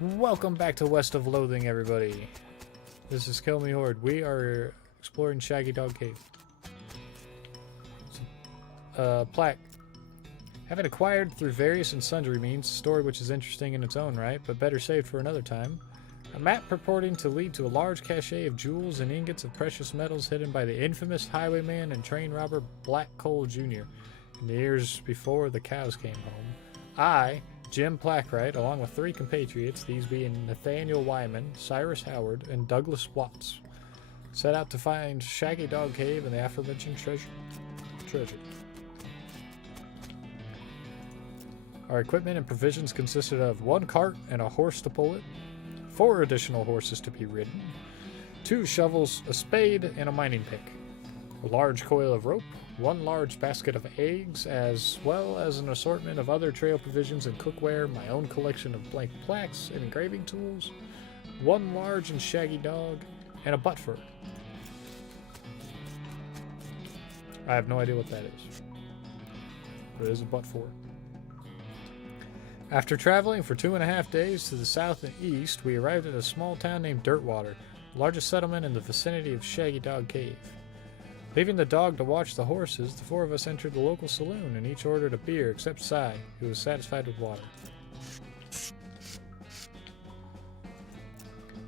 Welcome back to West of Loathing, everybody. This is Kill Me Horde. We are exploring Shaggy Dog Cave. Plaque. Having acquired through various and sundry means, a story which is interesting in its own right, but better saved for another time. A map purporting to lead to a large cache of jewels and ingots of precious metals hidden by the infamous highwayman and train robber Black Cole Jr. in the years before the cows came home. I, Jim Plackwright, along with 3 compatriots, these being Nathaniel Wyman, Cyrus Howard, and Douglas Watts, set out to find Shaggy Dog Cave and the aforementioned treasure. Our equipment and provisions consisted of 1 cart and a horse to pull it, 4 additional horses to be ridden, 2 shovels, a spade, and a mining pick, a large coil of rope, 1 large basket of eggs, as well as an assortment of other trail provisions and cookware, my own collection of blank plaques and engraving tools, 1 large and shaggy dog, and a butt fur. I have no idea what that is, but it is a butt fur. After traveling for 2.5 days to the south and east, we arrived at a small town named Dirtwater, the largest settlement in the vicinity of Shaggy Dog Cave. Leaving the dog to watch the horses, the 4 of us entered the local saloon and each ordered a beer except Cy, who was satisfied with water.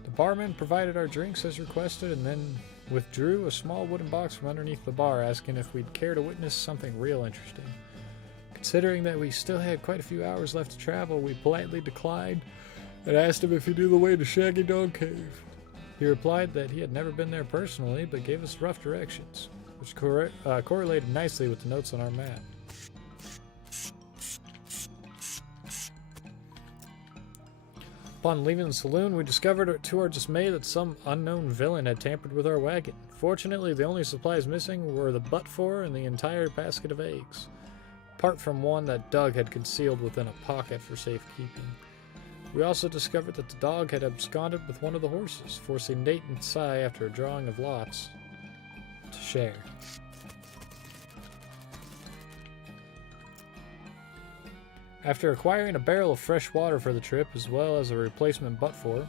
The barman provided our drinks as requested and then withdrew a small wooden box from underneath the bar, asking if we'd care to witness something real interesting. Considering that we still had quite a few hours left to travel, we politely declined and asked him if he knew the way to Shaggy Dog Cave. He replied that he had never been there personally, but gave us rough directions, which correlated nicely with the notes on our map. Upon leaving the saloon, we discovered to our dismay that some unknown villain had tampered with our wagon. Fortunately, the only supplies missing were the butt fur and the entire basket of eggs, apart from one that Doug had concealed within a pocket for safekeeping. We also discovered that the dog had absconded with one of the horses, forcing Nate and Cy, after a drawing of lots, to share. After acquiring a barrel of fresh water for the trip, as well as a replacement butt for,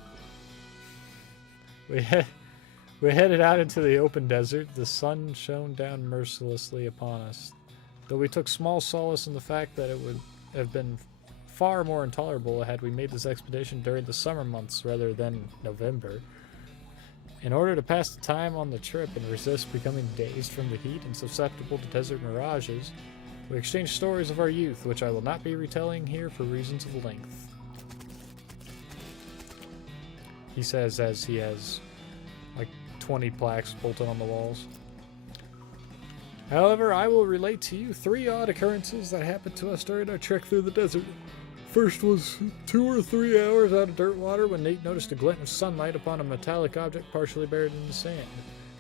we headed out into the open desert. The sun shone down mercilessly upon us, though we took small solace in the fact that it would have been far more intolerable had we made this expedition during the summer months rather than November. In order to pass the time on the trip and resist becoming dazed from the heat and susceptible to desert mirages, we exchanged stories of our youth, which I will not be retelling here for reasons of length. He says as he has like 20 plaques bolted on the walls. However, I will relate to you 3 odd occurrences that happened to us during our trek through the desert. First was 2 or 3 hours out of Dirtwater when Nate noticed a glint of sunlight upon a metallic object partially buried in the sand.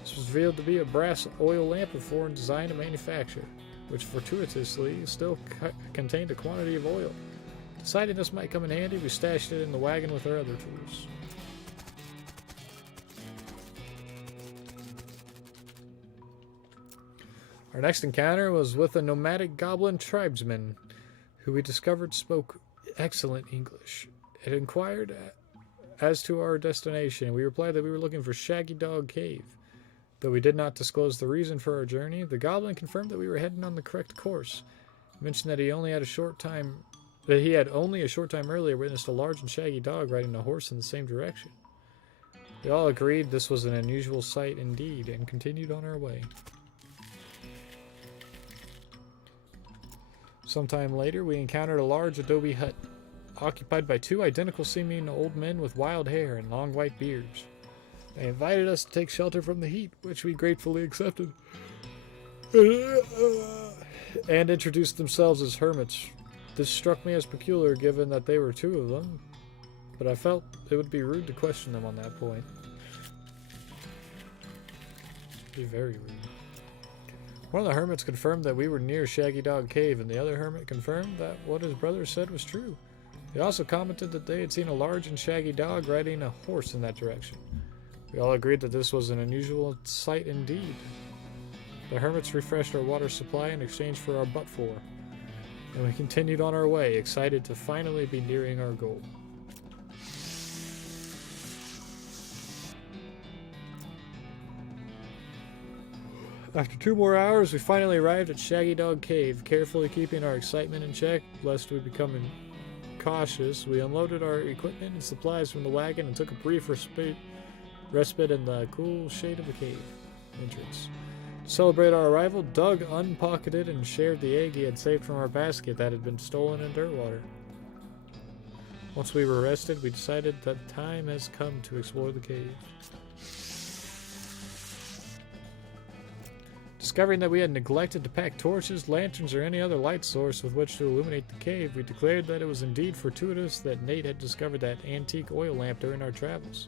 This was revealed to be a brass oil lamp of foreign design and manufacture, which fortuitously still contained a quantity of oil. Deciding this might come in handy, we stashed it in the wagon with our other tools. Our next encounter was with a nomadic goblin tribesman, who we discovered spoke excellent English. It inquired as to our destination, and we replied that we were looking for Shaggy Dog Cave. Though we did not disclose the reason for our journey, the goblin confirmed that we were heading on the correct course. He mentioned that he had only a short time earlier witnessed a large and shaggy dog riding a horse in the same direction. We all agreed this was an unusual sight indeed, and continued on our way. Sometime later, we encountered a large adobe hut, occupied by 2 identical-seeming old men with wild hair and long white beards. They invited us to take shelter from the heat, which we gratefully accepted, and introduced themselves as hermits. This struck me as peculiar, given that they were 2 of them, but I felt it would be rude to question them on that point. It'd be very rude. One of the hermits confirmed that we were near Shaggy Dog Cave, and the other hermit confirmed that what his brother said was true. They also commented that they had seen a large and shaggy dog riding a horse in that direction. We all agreed that this was an unusual sight indeed. The hermits refreshed our water supply in exchange for our butt for, and we continued on our way, excited to finally be nearing our goal. After 2 more hours, we finally arrived at Shaggy Dog Cave. Carefully keeping our excitement in check, lest we become cautious, we unloaded our equipment and supplies from the wagon and took a brief respite in the cool shade of the cave entrance. To celebrate our arrival, Doug unpocketed and shared the egg he had saved from our basket that had been stolen in Dirtwater. Once we were rested, we decided that the time has come to explore the cave. Discovering that we had neglected to pack torches, lanterns, or any other light source with which to illuminate the cave, we declared that it was indeed fortuitous that Nate had discovered that antique oil lamp during our travels.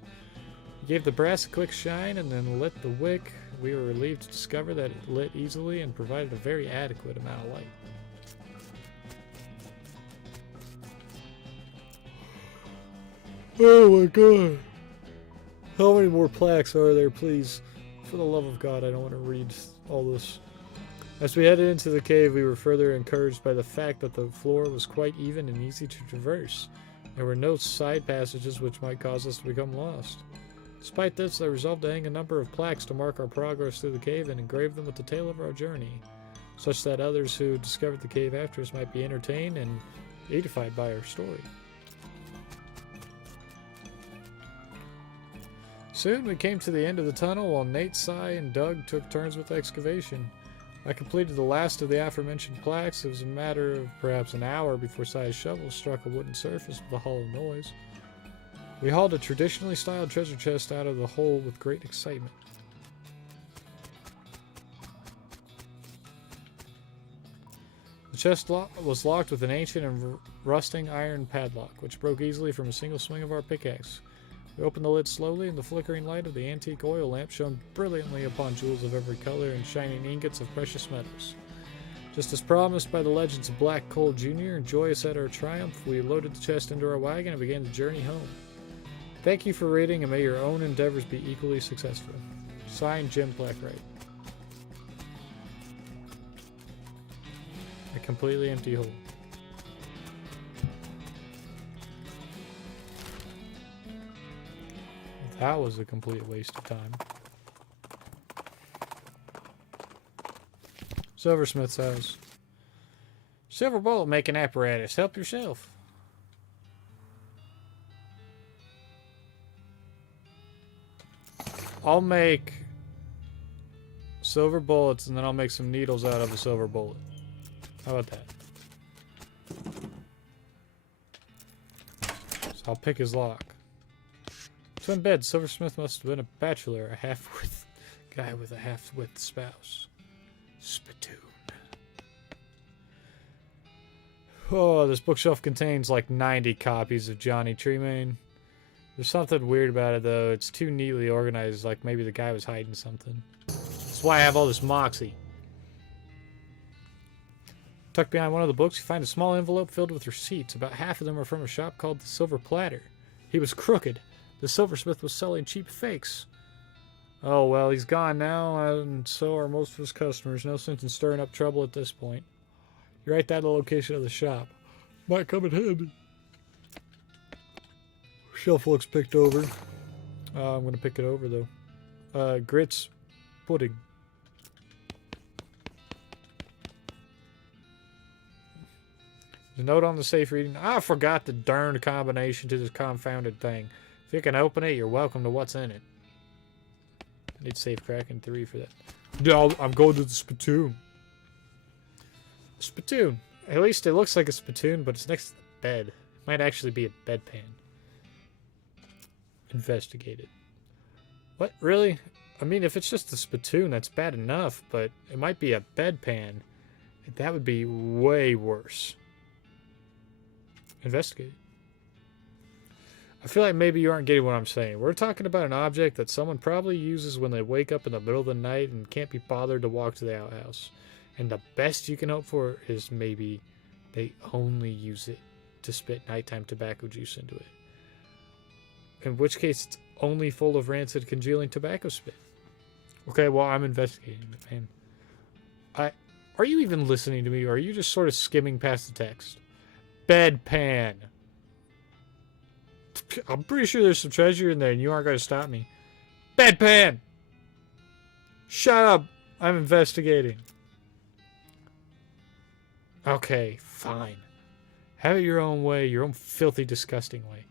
He gave the brass a quick shine and then lit the wick. We were relieved to discover that it lit easily and provided a very adequate amount of light. Oh my god. How many more plaques are there, please? For the love of God, I don't want to read all this. As we headed into the cave, we were further encouraged by the fact that the floor was quite even and easy to traverse. There were no side passages which might cause us to become lost. Despite this, I resolved to hang a number of plaques to mark our progress through the cave and engrave them with the tale of our journey, such that others who discovered the cave after us might be entertained and edified by our story. Soon we came to the end of the tunnel while Nate, Cy, and Doug took turns with excavation. I completed the last of the aforementioned plaques. It was a matter of perhaps an hour before Cy's shovel struck a wooden surface with a hollow noise. We hauled a traditionally styled treasure chest out of the hole with great excitement. The chest was locked with an ancient and rusting iron padlock, which broke easily from a single swing of our pickaxe. We opened the lid slowly, and the flickering light of the antique oil lamp shone brilliantly upon jewels of every color and shining ingots of precious metals. Just as promised by the legends of Black Cole Jr. and joyous at our triumph, we loaded the chest into our wagon and began the journey home. Thank you for reading, and may your own endeavors be equally successful. Signed, Jim Blackwright. A completely empty hole. That was a complete waste of time. Silversmith's house. Silver bullet making apparatus. Help yourself. I'll make silver bullets and then I'll make some needles out of a silver bullet. How about that? So I'll pick his lock. Twin bed. Silversmith must have been a bachelor, a half-wit guy with a half-wit spouse. Spittoon. Oh, this bookshelf contains like 90 copies of Johnny Tremaine. There's something weird about it, though. It's too neatly organized, like maybe the guy was hiding something. That's why I have all this moxie. Tucked behind one of the books, you find a small envelope filled with receipts. About half of them are from a shop called the Silver Platter. He was crooked. The silversmith was selling cheap fakes. Oh, well, he's gone now, and so are most of his customers. No sense in stirring up trouble at this point. You write down the location of the shop. Might come in handy. Shelf looks picked over. I'm going to pick it over, though. Grits pudding. There's a note on the safe reading. I forgot the darned combination to this confounded thing. If you can open it, you're welcome to what's in it. I need safe cracking 3 for that. No, I'm going to the spittoon. Spittoon. At least it looks like a spittoon, but it's next to the bed. It might actually be a bedpan. Investigate it. What? Really? I mean, if it's just a spittoon, that's bad enough, but it might be a bedpan. That would be way worse. Investigate it. I feel like maybe you aren't getting what I'm saying. We're talking about an object that someone probably uses when they wake up in the middle of the night and can't be bothered to walk to the outhouse. And the best you can hope for is maybe they only use it to spit nighttime tobacco juice into it. In which case, it's only full of rancid, congealing tobacco spit. Okay, well, I'm investigating it, man. Are you even listening to me, or are you just sort of skimming past the text? Bedpan. I'm pretty sure there's some treasure in there, and you aren't going to stop me. Bedpan! Shut up! I'm investigating. Okay, fine. Have it your own way, your own filthy, disgusting way.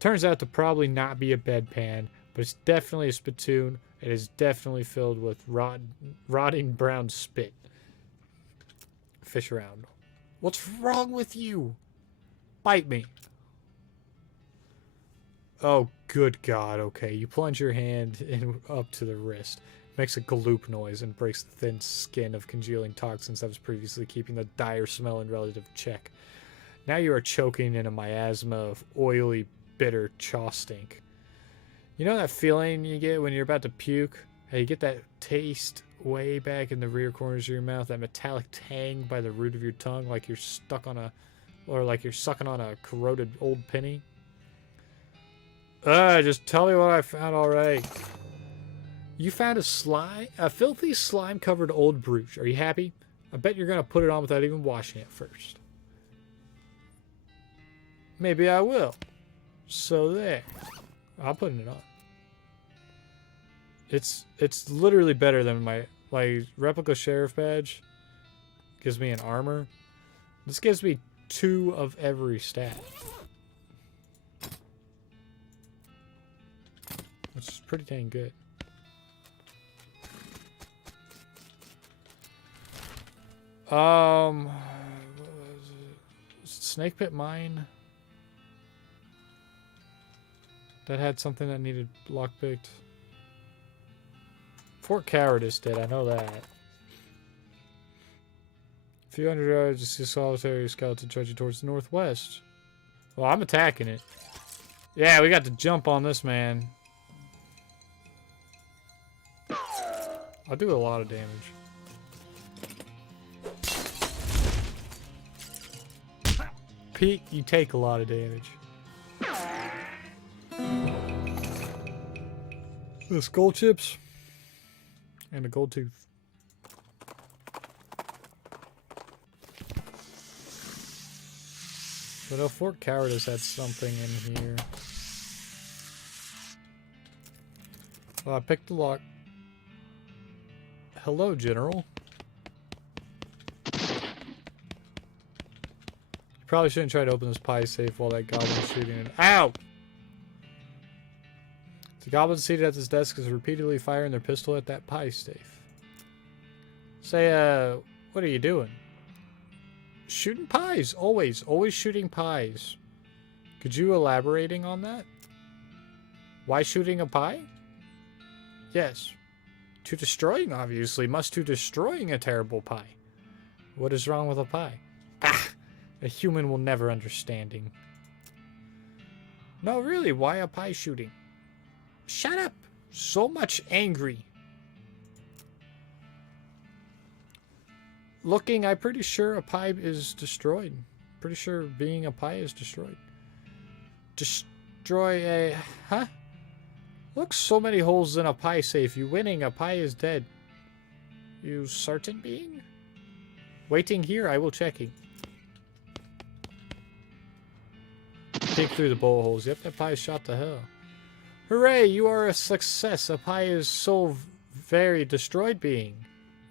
Turns out to probably not be a bedpan, but it's definitely a spittoon. It is definitely filled with rotting brown spit. Fish around. What's wrong with you? Bite me. Oh, good God. Okay, you plunge your hand in, up to the wrist. Makes a gloop noise and breaks the thin skin of congealing toxins that was previously keeping the dire smell in relative check. Now you are choking in a miasma of oily, bitter chaw stink. You know that feeling you get when you're about to puke? How you get that taste way back in the rear corners of your mouth, that metallic tang by the root of your tongue, like you're stuck on a, or like you're sucking on a corroded old penny? Just tell me what I found already. You found a filthy slime-covered old brooch. Are you happy? I bet you're gonna put it on without even washing it first. Maybe I will. So there. I'm putting it on. It's literally better than my replica sheriff badge. Gives me an armor. This gives me 2 of every stat. Which is pretty dang good. Snake Pit Mine. That had something that needed lockpicked. Fort Cowardice did, I know that. A few hundred yards, you see a solitary skeleton trudging towards the northwest. Well, I'm attacking it. Yeah, we got to jump on this man. I'll do a lot of damage. Pete, you take a lot of damage. The skull chips and a gold tooth. But no, Fort Cowardice had something in here. Well, I picked the lock. Hello, General. Probably shouldn't try to open this pie safe while that goblin's shooting it. Ow! The goblin seated at his desk is repeatedly firing their pistol at that pie safe. Say, what are you doing? Shooting pies. Always. Always shooting pies. Could you elaborating on that? Why shooting a pie? Yes. To destroying, obviously. Must to destroying a terrible pie. What is wrong with a pie? Ah! A human will never understanding. No, really, why a pie shooting? Shut up! So much angry. Looking, I'm pretty sure a pie is destroyed. Pretty sure being a pie is destroyed. Destroy a... Huh? Look, so many holes in a pie safe. You winning, a pie is dead. You certain being? Waiting here, I will checking. Peek through the bullet holes. Yep, that pie is shot to hell. Hooray, you are a success. A pie is so very destroyed being.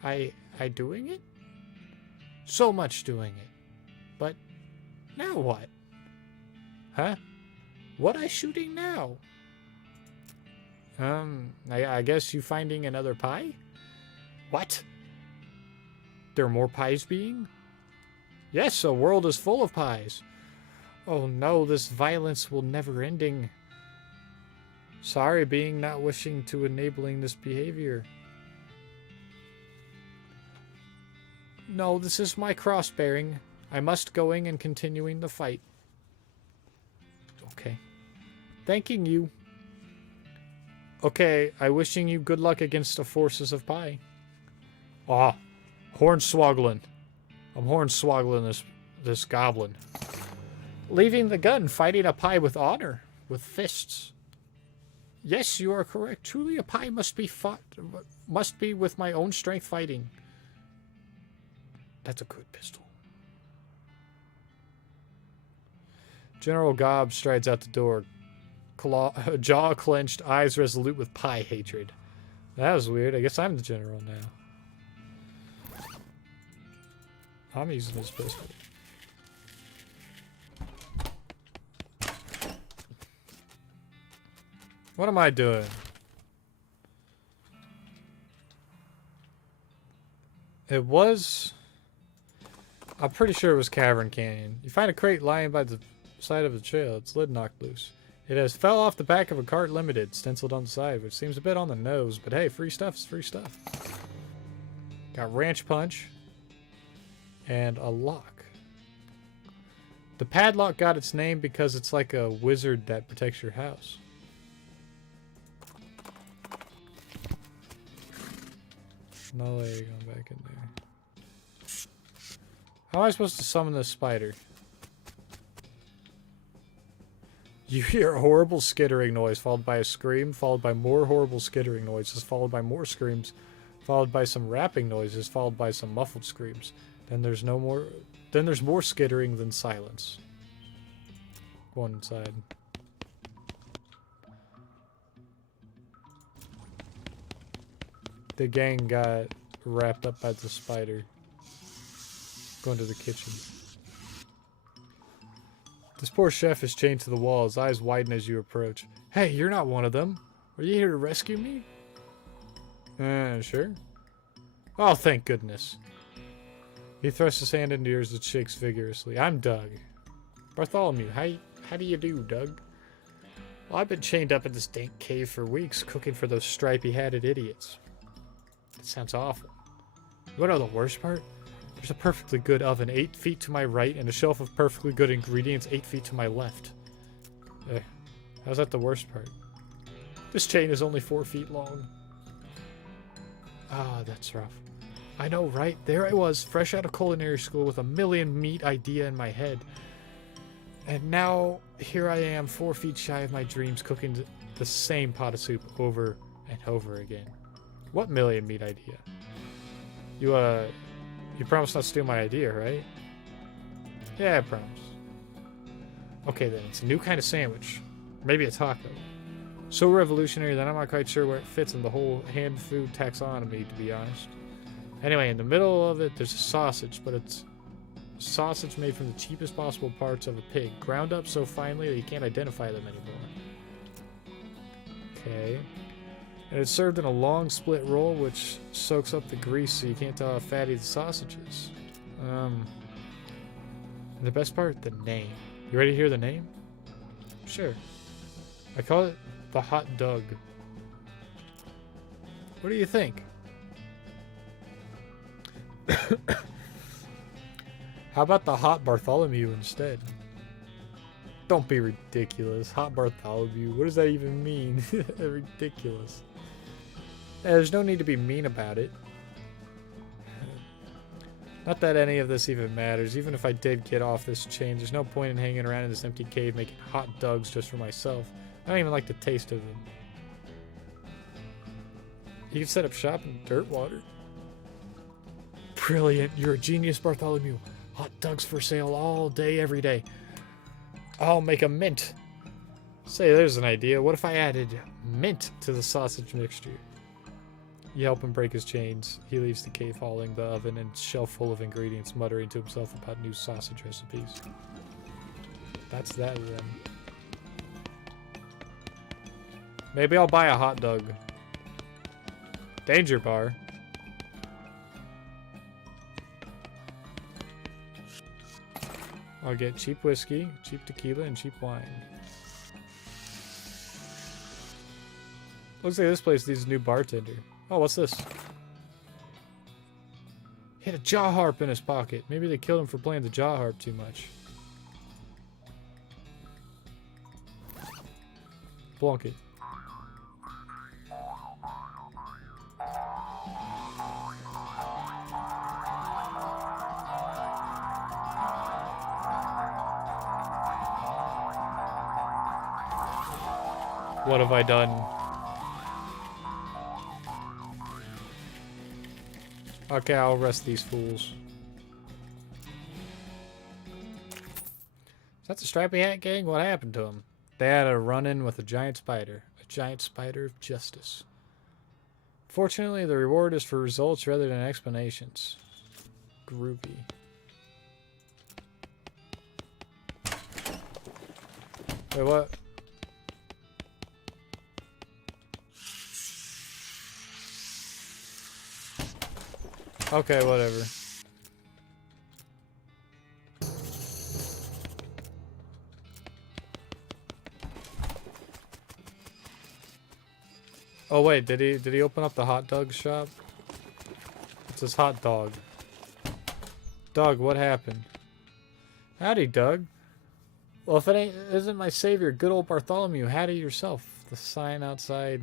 I doing it? So much doing it. But now what? Huh? What I shooting now? I guess you finding another pie? What? There are more pies being? Yes, a world is full of pies. Oh no, this violence will never ending. Sorry, being not wishing to enabling this behavior. No, this is my cross-bearing. I must going and continuing the fight. Okay. Thanking you. Okay, I wishing you good luck against the forces of pie. Ah, hornswoggling. I'm hornswoggling this goblin. Leaving the gun, fighting a pie with honor, with fists. Yes, you are correct. Truly, a pie must be fought, must be with my own strength fighting. That's a good pistol. General Gobb strides out the door, jaw clenched, eyes resolute with pie hatred. That was weird. I guess I'm the general now. I'm using this pistol. What am I doing? It was... I'm pretty sure it was Cavern Canyon. You find a crate lying by the side of the trail. Its lid knocked loose. It has fell off the back of a cart limited, stenciled on the side, which seems a bit on the nose, but hey, free stuff is free stuff. Got Ranch Punch. And a lock. The padlock got its name because it's like a wizard that protects your house. No way you're going back in there. How am I supposed to summon this spider? You hear a horrible skittering noise, followed by a scream, followed by more horrible skittering noises, followed by more screams, followed by some rapping noises, followed by some muffled screams. Then there's more skittering than silence. Go on inside. The gang got wrapped up by the spider. Going to the kitchen. This poor chef is chained to the wall. His eyes widen as you approach. Hey, you're not one of them. Are you here to rescue me? Sure. Oh, thank goodness. He thrusts his hand into yours and shakes vigorously. I'm Doug. Bartholomew, how do you do, Doug? Well, I've been chained up in this dank cave for weeks, cooking for those stripy-hatted idiots. That sounds awful. You want to know the worst part? There's a perfectly good oven 8 feet to my right and a shelf of perfectly good ingredients 8 feet to my left. How's that the worst part? This chain is only 4 feet long. Ah, that's rough. I know, right? There I was, fresh out of culinary school with a million meat idea in my head. And now, here I am, 4 feet shy of my dreams, cooking the same pot of soup over and over again. What million meat idea? You promised not to steal my idea, right? Yeah, I promise. Okay then, it's a new kind of sandwich. Maybe a taco. So revolutionary that I'm not quite sure where it fits in the whole hand food taxonomy, to be honest. Anyway, in the middle of it, there's a sausage, but it's sausage made from the cheapest possible parts of a pig, ground up so finely that you can't identify them anymore. Okay. And it's served in a long split roll, which soaks up the grease so you can't tell how fatty the sausage is. And the best part, the name. You ready to hear the name? Sure. I call it the Hot Doug. What do you think? How about the Hot Bartholomew instead? Don't be ridiculous. Hot Bartholomew. What does that even mean? Ridiculous. There's no need to be mean about it. Not that any of this even matters. Even if I did get off this chain, there's no point in hanging around in this empty cave making hot dogs just for myself. I don't even like the taste of them. You can set up shop in Dirtwater. Brilliant. You're a genius, Bartholomew. Hot dogs for sale all day, every day. I'll make a mint. Say, there's an idea. What if I added mint to the sausage mixture? You help him break his chains. He leaves the cave, hauling the oven and shelf full of ingredients, muttering to himself about new sausage recipes. That's that then. Maybe I'll buy a hot dog. Danger bar. I'll get cheap whiskey, cheap tequila, and cheap wine. Looks like this place needs a new bartender. Oh, what's this? He had a jaw harp in his pocket. Maybe they killed him for playing the jaw harp too much. Blunk it. What have I done? Okay, I'll arrest these fools. Is that the Stripy Hat Gang? What happened to them? They had a run-in with a giant spider. A giant spider of justice. Fortunately, the reward is for results rather than explanations. Groovy. Wait, what? Okay, whatever. Oh wait, did he open up the hot dog shop? It says hot dog. Doug, what happened? Howdy, Doug. Well, if it isn't my savior, good old Bartholomew, howdy yourself. The sign outside.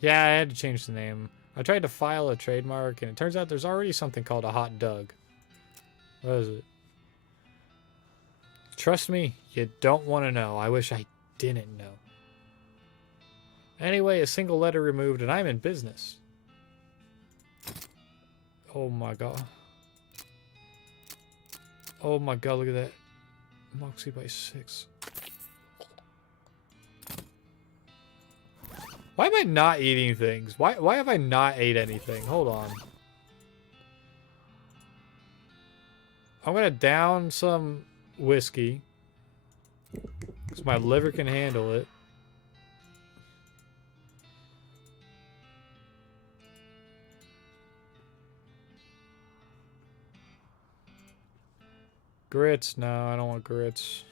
Yeah, I had to change the name. I tried to file a trademark, and it turns out there's already something called a hot Doug. What is it? Trust me, you don't want to know. I wish I didn't know. Anyway, a single letter removed, and I'm in business. Oh my god. Oh my god, look at that. Moxie by 6. Why am I not eating things? Why have I not ate anything? Hold on. I'm gonna down some whiskey. Because my liver can handle it. Grits? No, I don't want grits.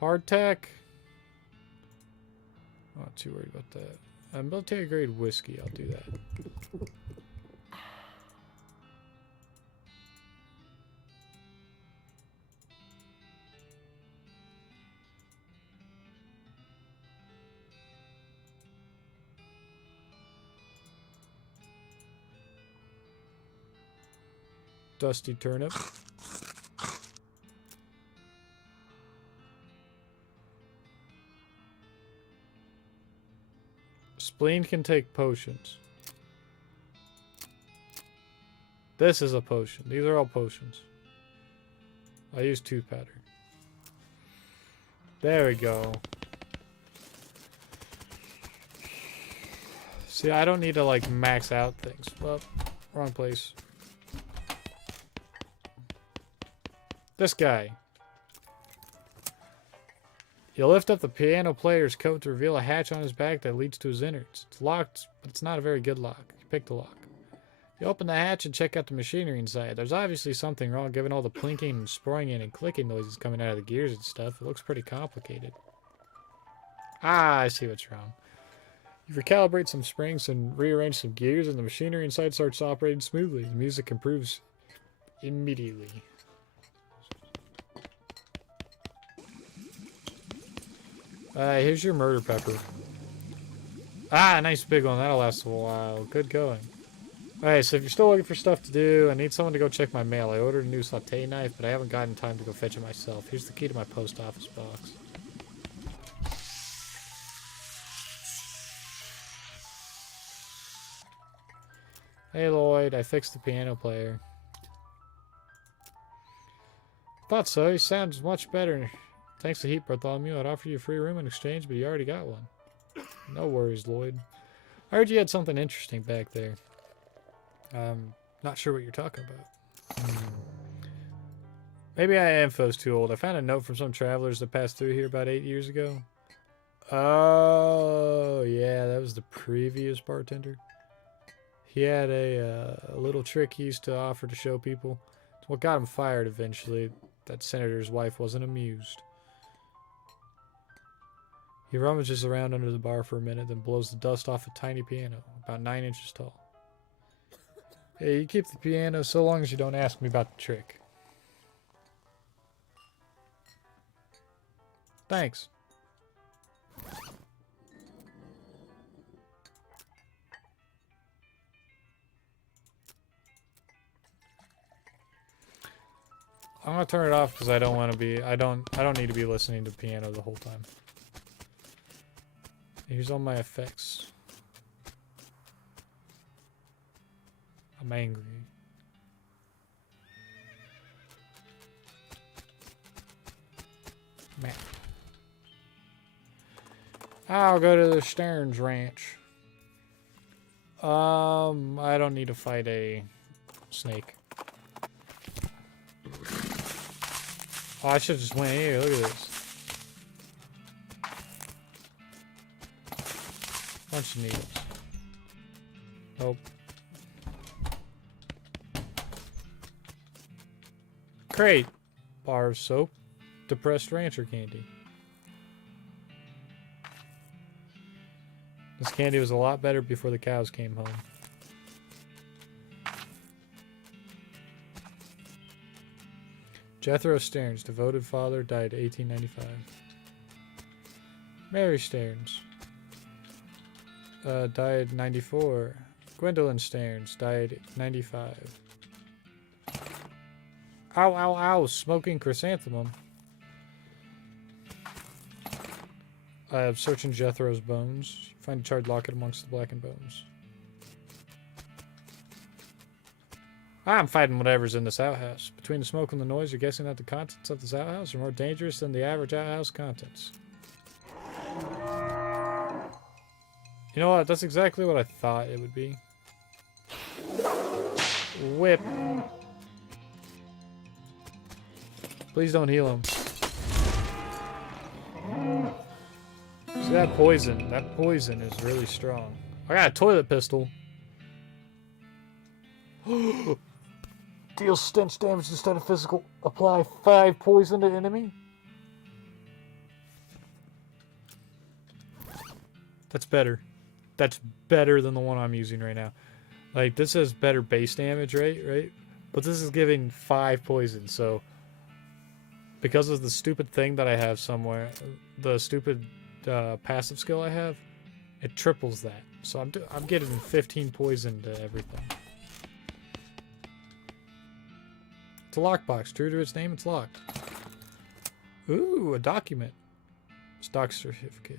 Hardtack? I'm not too worried about that. Military grade whiskey, I'll do that. Dusty turnip. Spleen can take potions. This is a potion. These are all potions. I use tooth powder. There we go. See, I don't need to like max out things. Well, wrong place. This guy. You lift up the piano player's coat to reveal a hatch on his back that leads to his innards. It's locked, but it's not a very good lock. You pick the lock. You open the hatch and check out the machinery inside. There's obviously something wrong given all the plinking and springing and clicking noises coming out of the gears and stuff. It looks pretty complicated. Ah, I see what's wrong. You recalibrate some springs and rearrange some gears and the machinery inside starts operating smoothly. The music improves immediately. Here's your murder pepper. Ah, nice big one. That'll last a while. Good going. Alright, so if you're still looking for stuff to do, I need someone to go check my mail. I ordered a new saute knife, but I haven't gotten time to go fetch it myself. Here's the key to my post office box. Hey Lloyd, I fixed the piano player. Thought so. He sounds much better. Thanks to Heat, Bartholomew. I'd offer you a free room in exchange, but you already got one. No worries, Lloyd. I heard you had something interesting back there. Not sure what you're talking about. Maybe my info's too old. I found a note from some travelers that passed through here about 8 years ago. Oh, yeah, that was the previous bartender. He had a little trick he used to offer to show people. It's what got him fired eventually. That senator's wife wasn't amused. He rummages around under the bar for a minute, then blows the dust off a tiny piano, about 9 inches tall. Hey, you keep the piano so long as you don't ask me about the trick. Thanks. I'm gonna turn it off because I don't want to be. I don't need to be listening to piano the whole time. Here's all my effects. I'm angry. Man. I'll go to the Stearns Ranch. I don't need to fight a snake. Oh, I should have just went here. Look at this. Bunch of needles. Nope. Crate. Bar of soap. Depressed rancher candy. This candy was a lot better before the cows came home. Jethro Stearns, devoted father, died 1895. Mary Stearns, died 94. Gwendolyn Stearns, died 95. Ow, ow, ow, smoking chrysanthemum. Searching Jethro's bones. Find a charred locket amongst the blackened bones. I'm fighting whatever's in this outhouse. Between the smoke and the noise, you're guessing that the contents of this outhouse are more dangerous than the average outhouse contents. You know what? That's exactly what I thought it would be. Whip. Please don't heal him. See that poison? That poison is really strong. I got a toilet pistol. Deal stench damage instead of physical. Apply 5 poison to enemy. That's better. That's better than the one I'm using right now. Like, this has better base damage, right? But this is giving 5 poison, so... Because of the stupid thing that I have somewhere, the stupid passive skill I have, it triples that. So I'm getting 15 poison to everything. It's a lockbox. True to its name, it's locked. Ooh, a document. Stock certificate.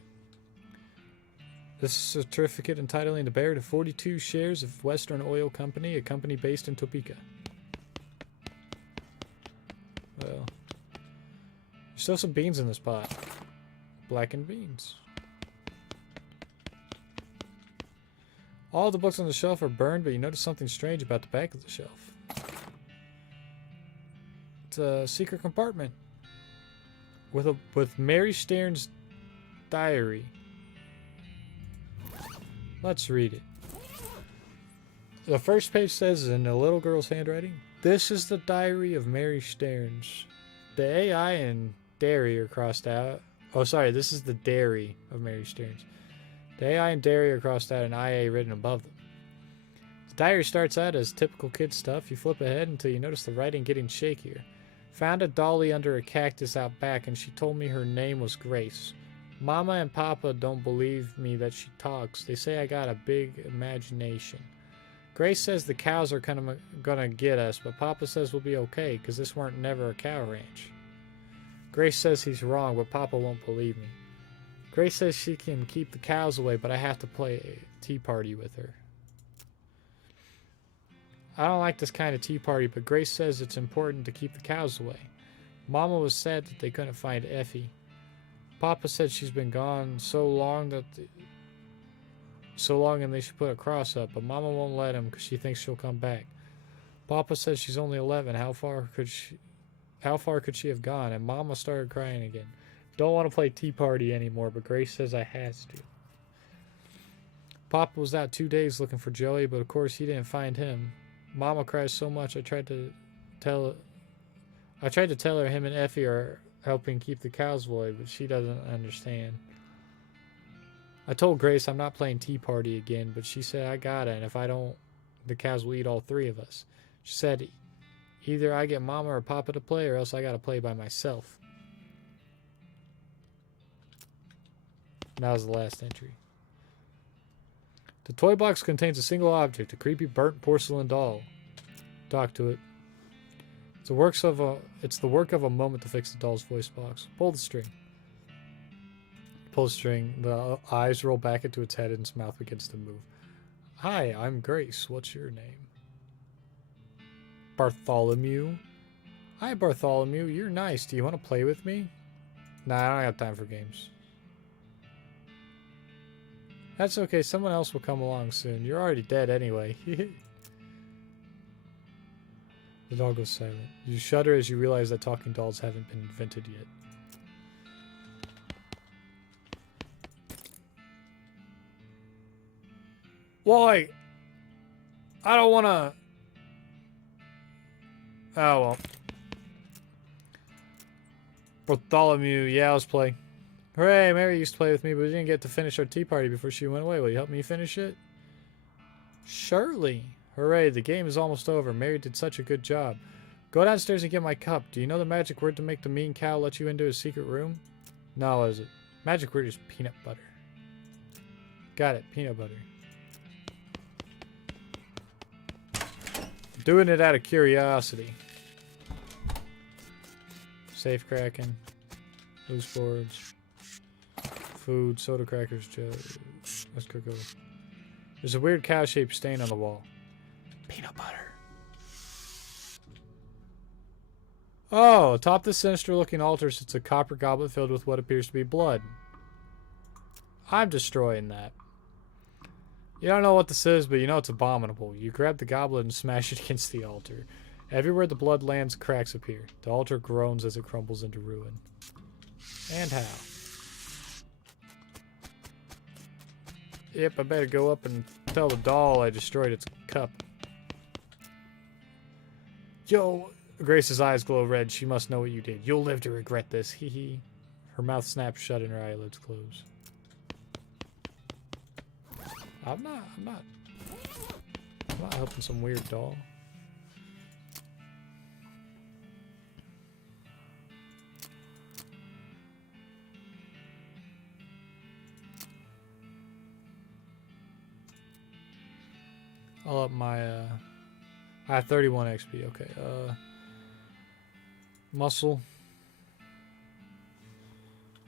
This certificate entitling the bearer to 42 shares of Western Oil Company, a company based in Topeka. Well, there's still some beans in this pot. Blackened beans. All the books on the shelf are burned, but you notice something strange about the back of the shelf. It's a secret compartment with Mary Stearns' diary. Let's read it. The first page says in a little girl's handwriting, "This is the diary of Mary Stearns." The AI and dairy are crossed out. Oh, sorry, this is the dairy of Mary Stearns. The AI and dairy are crossed out and IA written above them. The diary starts out as typical kid stuff. You flip ahead until you notice the writing getting shakier. Found a dolly under a cactus out back and she told me her name was Grace. Mama and Papa don't believe me that she talks. They say I got a big imagination. Grace says the cows are gonna get us, but Papa says we'll be okay because this weren't never a cow ranch. Grace says he's wrong, but Papa won't believe me. Grace says she can keep the cows away, but I have to play a tea party with her. I don't like this kind of tea party, but Grace says it's important to keep the cows away. Mama was sad that they couldn't find Effie. Papa said she's been gone so long and they should put a cross up, but Mama won't let him because she thinks she'll come back. Papa says she's only 11. How far could she have gone? And Mama started crying again. Don't want to play tea party anymore, but Grace says I has to. Papa was out 2 days looking for Joey, but of course he didn't find him. Mama cries so much I tried to tell her him and Effie are helping keep the cows away, but she doesn't understand. I told Grace I'm not playing tea party again, but she said I gotta, and if I don't, the cows will eat all 3 of us. She said either I get Mama or Papa to play, or else I gotta play by myself. That was the last entry. The toy box contains a single object, a creepy burnt porcelain doll. Talk to it. It's the work of a moment to fix the doll's voice box. Pull the string. Pull the string. The eyes roll back into its head and its mouth begins to move. Hi, I'm Grace. What's your name? Bartholomew. Hi, Bartholomew. You're nice. Do you want to play with me? Nah, I don't have time for games. That's okay. Someone else will come along soon. You're already dead anyway. The doll goes silent. You shudder as you realize that talking dolls haven't been invented yet. Why? I don't want to... Oh, well. Bartholomew, yeah, let's play. Hooray, Mary used to play with me, but we didn't get to finish our tea party before she went away. Will you help me finish it? Surely. Hooray, the game is almost over. Mary did such a good job. Go downstairs and get my cup. Do you know the magic word to make the mean cow let you into a secret room? No, what is it? Magic word is peanut butter. Got it, peanut butter. Doing it out of curiosity. Safe cracking. Loose boards. Food, soda crackers, let's go. There's a weird cow-shaped stain on the wall. Peanut butter. Oh, atop this sinister-looking altar sits a copper goblet filled with what appears to be blood. I'm destroying that. You don't know what this is, but you know it's abominable. You grab the goblet and smash it against the altar. Everywhere the blood lands, cracks appear. The altar groans as it crumbles into ruin. And how? Yep, I better go up and tell the doll I destroyed its cup. Yo! Grace's eyes glow red. She must know what you did. You'll live to regret this. Hee hee. Her mouth snaps shut and her eyelids close. I'm not helping some weird doll. I'll up my, I have 31 XP, okay, muscle.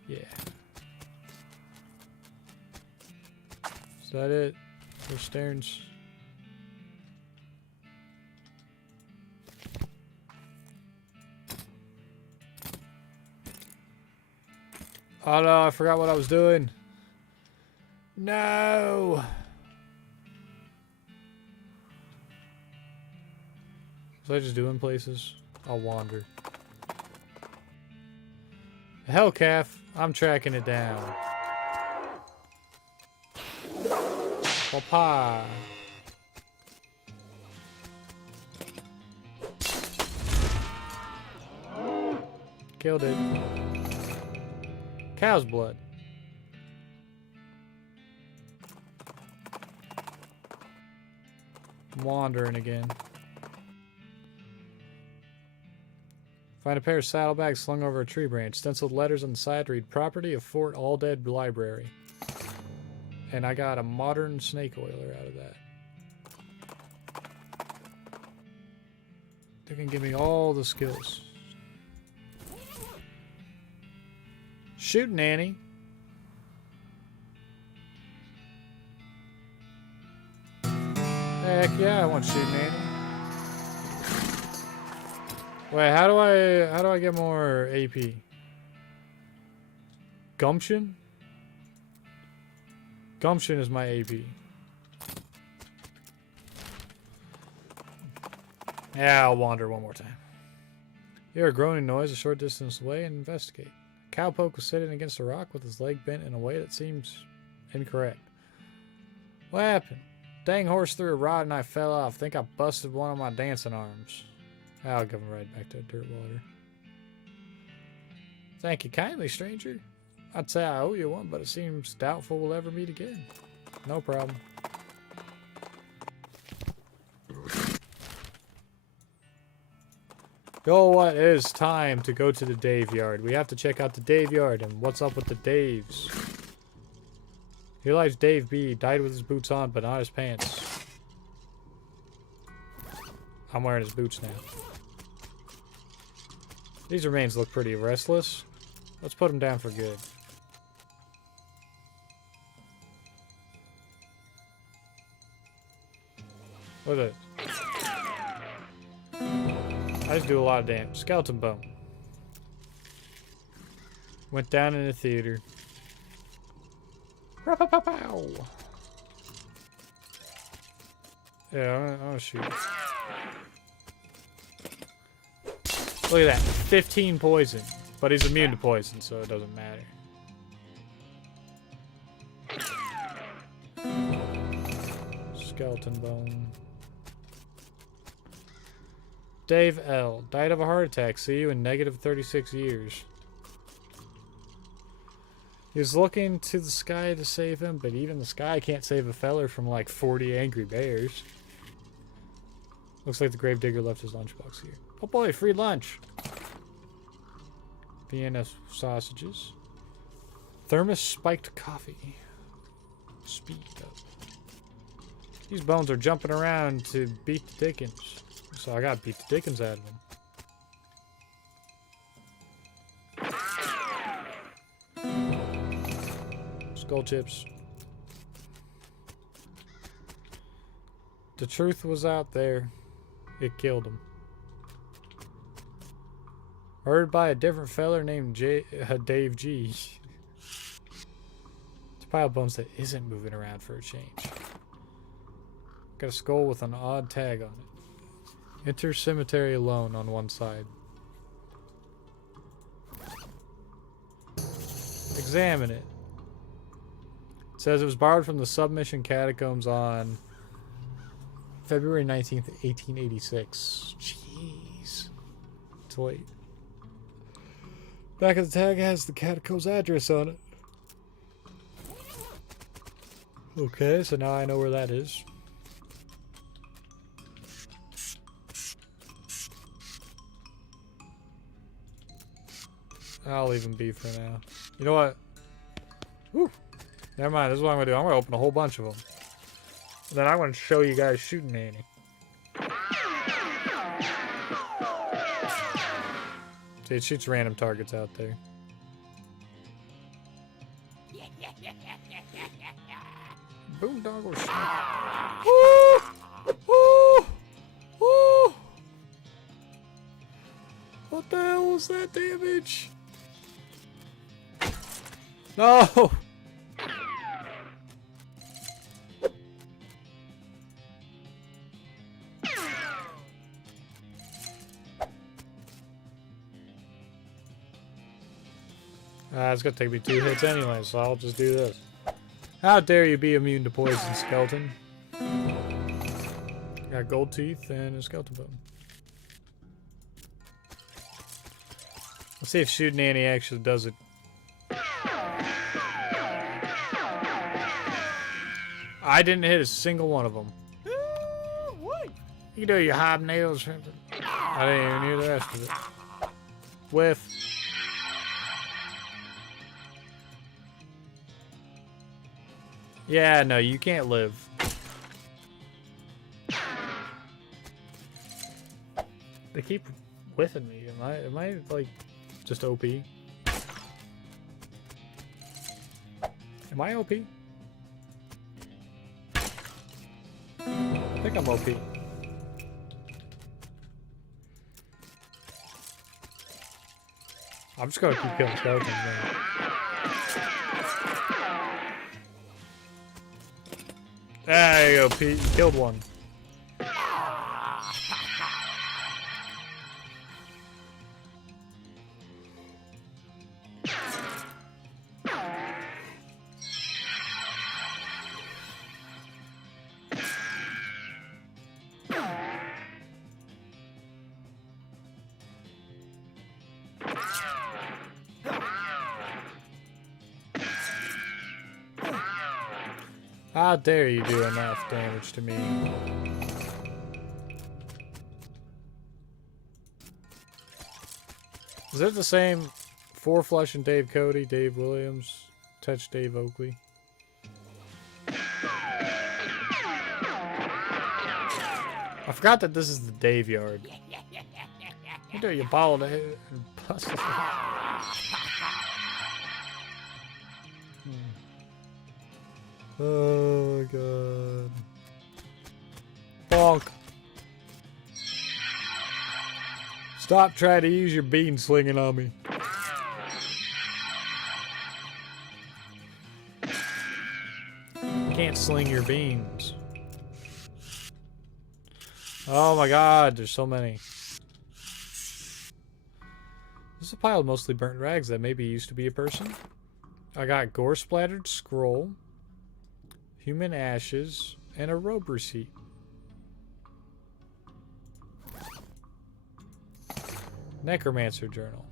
Yeah. Is that it? For Stearns? Oh no, I forgot what I was doing. No! Was I just doing places? I'll wander. Hellcalf, I'm tracking it down. Papa. Killed it. Cow's blood. I'm wandering again. Find a pair of saddlebags slung over a tree branch. Stenciled letters on the side read, "Property of Fort Alldead Library." And I got a modern snake oiler out of that. They can give me all the skills. Shoot, Nanny. Heck yeah, I want to shoot Nanny. Wait, how do I get more AP? Gumption? Gumption is my AP. Yeah, I'll wander one more time. You hear a groaning noise a short distance away and investigate. A cowpoke was sitting against a rock with his leg bent in a way that seems incorrect. What happened? Dang horse threw a rod and I fell off. Think I busted one of my dancing arms. I'll give him right back to dirt water. Thank you kindly, stranger. I'd say I owe you one, but it seems doubtful we'll ever meet again. No problem. Yo, what? It is time to go to the Daveyard. We have to check out the Daveyard and what's up with the Daves. Here lies Dave B. Died with his boots on, but not his pants. I'm wearing his boots now. These remains look pretty restless. Let's put them down for good. What is it? I just do a lot of damage. Skeleton bone. Went down in the theater. Pow. Yeah, I'm gonna shoot. Look at that. 15 poison. But he's immune to poison, so it doesn't matter. Skeleton bone. Dave L. Died of a heart attack. See you in negative 36 years. He was looking to the sky to save him, but even the sky can't save a feller from like 40 angry bears. Looks like the gravedigger left his lunchbox here. Oh boy, free lunch. Vienna sausages. Thermos spiked coffee. Speed up. These bones are jumping around to beat the dickens. So I gotta beat the dickens out of them. Skull chips. The truth was out there. It killed him. Murdered by a different feller named Dave G. It's a pile of bones that isn't moving around for a change. Got a skull with an odd tag on it. Enter cemetery alone on one side. Examine it. It says it was borrowed from the submission catacombs on February 19th, 1886. Jeez. It's late. Back of the tag has the catacombs address on it. Okay, so now I know where that is. I'll leave him be for now. You know what? Whew. Never mind, this is what I'm going to do. I'm going to open a whole bunch of them. And then I'm going to show you guys shooting Annie. See, it shoots random targets out there. Boondoggle shot. Woo! Woo! Woo! What the hell was that damage? No! It's gonna take me 2 hits anyway, so I'll just do this. How dare you be immune to poison, skeleton? Got gold teeth and a skeleton bone. Let's see if shooting Annie actually does it. I didn't hit a single one of them. You do your hobnails. I didn't even hear the rest of it. Whiff. Yeah, no, you can't live. They keep whiffing me. Am I like just OP? Am I OP? I think I'm OP. I'm just gonna keep killing skeletons now. There you go, Pete. You killed one. How dare you do enough damage to me? Is it the same Four Flush and Dave Cody, Dave Williams, Touch Dave Oakley? I forgot that this is the Daveyard. You do your ball to hit and bust it. Oh god. Bonk. Stop trying to use your bean slinging on me. You can't sling your beans. Oh my god, there's so many. This is a pile of mostly burnt rags that maybe used to be a person. I got gore-splattered scroll, human ashes, and a robe receipt. Necromancer journal.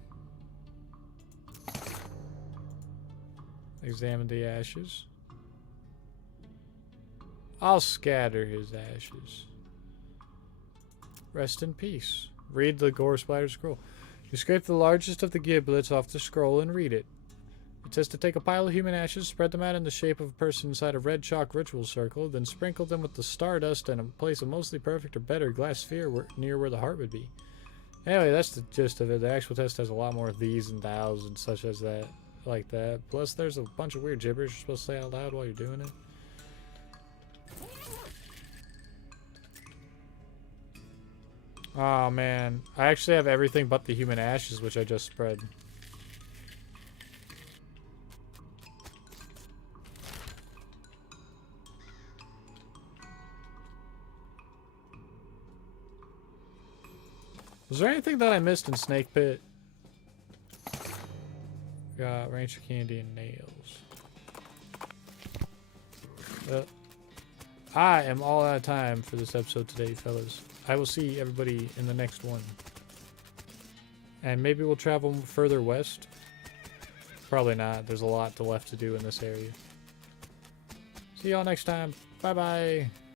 Examine the ashes. I'll scatter his ashes. Rest in peace. Read the gore-splattered scroll. You scrape the largest of the giblets off the scroll and read it. It says to take a pile of human ashes, spread them out in the shape of a person inside a red chalk ritual circle, then sprinkle them with the stardust and place a mostly perfect or better glass sphere near where the heart would be. Anyway, that's the gist of it. The actual test has a lot more of these and thous and such as that, like that. Plus, there's a bunch of weird gibberish you're supposed to say out loud while you're doing it. Oh man, I actually have everything but the human ashes, which I just spread. Was there anything that I missed in Snake Pit? Got Rancher Candy and nails. I am all out of time for this episode today, fellas. I will see everybody in the next one. And maybe we'll travel further west. Probably not. There's a lot left to do in this area. See y'all next time. Bye-bye.